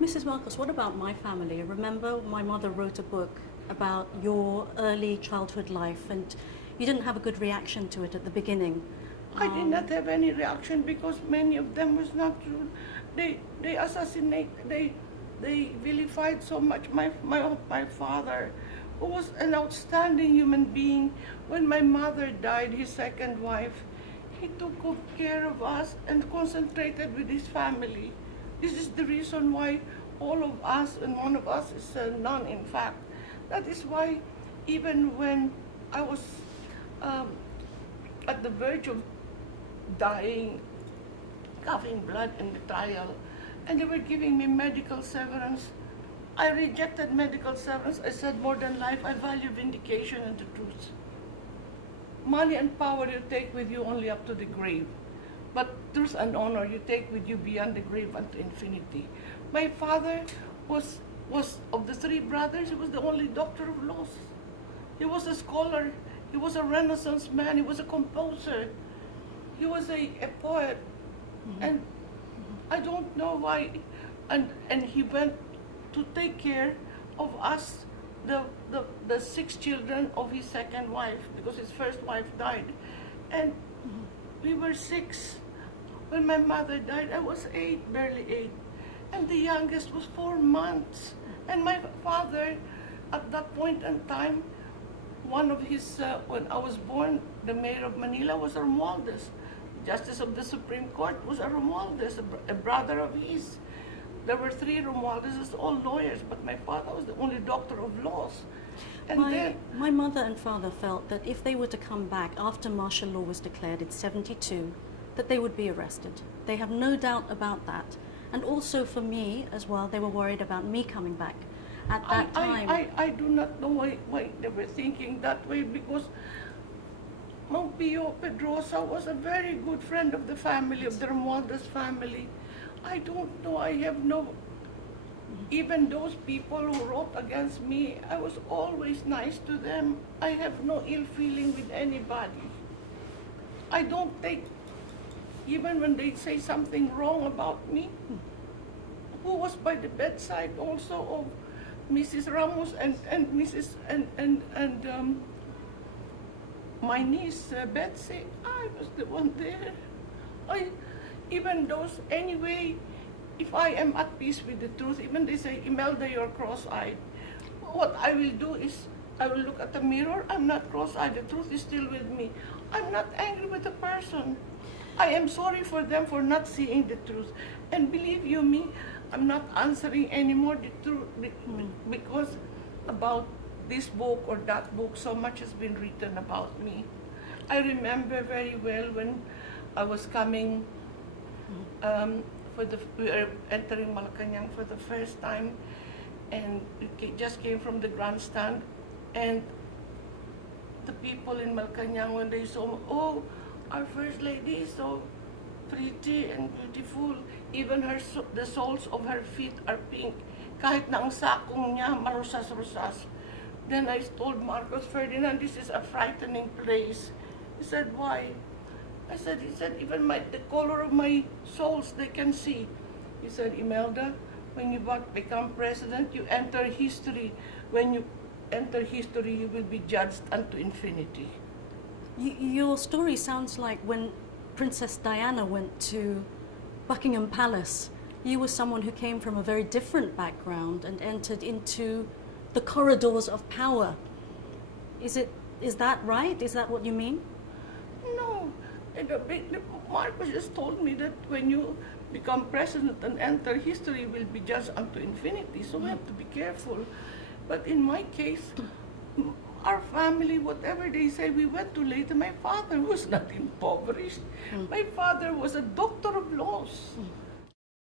Mrs. Marcos, what about my family? Remember, my mother wrote a book about your early childhood life, and you didn't have a good reaction to it at the beginning. I did not have any reaction because many of them was not true. They assassinate, they vilified so much my father, who was an outstanding human being. When my mother died, his second wife, he took good care of us and concentrated with his family. This is the reason why all of us, and one of us is a nun, in fact. That is why even when I was at the verge of dying, coughing blood in the trial, and they were giving me medical severance, I rejected medical severance. I said, more than life, I value vindication and the truth. Money and power you take with you only up to the grave, but truth and honor you take with you beyond the grave unto infinity. My father was of the three brothers, he was the only doctor of laws. He was a scholar, he was a Renaissance man, he was a composer, he was a poet, and I don't know why, and he went to take care of us, the 6 children of his second wife, because his first wife died. And we were 6. When my mother died, I was 8, barely 8. And the youngest was 4 months. And my father, at that point in time, one of his, when I was born, the mayor of Manila was Romualdez. Justice of the Supreme Court was a Romualdez, a brother of his. There were 3 Romualdezes, all lawyers, but my father was the only doctor of laws. And my mother and father felt that if they were to come back after martial law was declared in 72, that they would be arrested. They have no doubt about that. And also for me as well, they were worried about me coming back at that time. I do not know why they were thinking that way, because Veronica Pedrosa was a very good friend of the family, of the Romualdez family. I don't know, I have no, even those people who wrote against me, I was always nice to them. I have no ill feeling with anybody. I don't take, even when they say something wrong about me, who was by the bedside also of Mrs. Ramos and my niece Betsy, I was the one there. Even those, anyway, if I am at peace with the truth, even they say, Imelda, you're cross-eyed. What I will do is, I will look at the mirror, I'm not cross-eyed, the truth is still with me. I'm not angry with the person. I am sorry for them for not seeing the truth. And believe you me, I'm not answering anymore the truth, because about this book or that book, so much has been written about me. I remember very well when I was coming, we were entering Malacanang for the first time, and we just came from the grandstand, and the people in Malacanang, when they saw me, oh, our First Lady is so pretty and beautiful. Even the soles of her feet are pink. Kahit na ang sakong niya, marusas-rusas. Then I told Marcos Ferdinand, this is a frightening place. He said, why? He said, even the color of my soles, they can see. He said, Imelda, when you become president, you enter history. When you enter history, you will be judged unto infinity. Your story sounds like when Princess Diana went to Buckingham Palace. You were someone who came from a very different background and entered into the corridors of power. Is that right? Is that what you mean? No. Marcos just told me that when you become president and enter history, will be judged unto infinity. So we have to be careful. But in my case, our family, whatever they say, we went to later. My father was not impoverished. My father was a doctor of laws.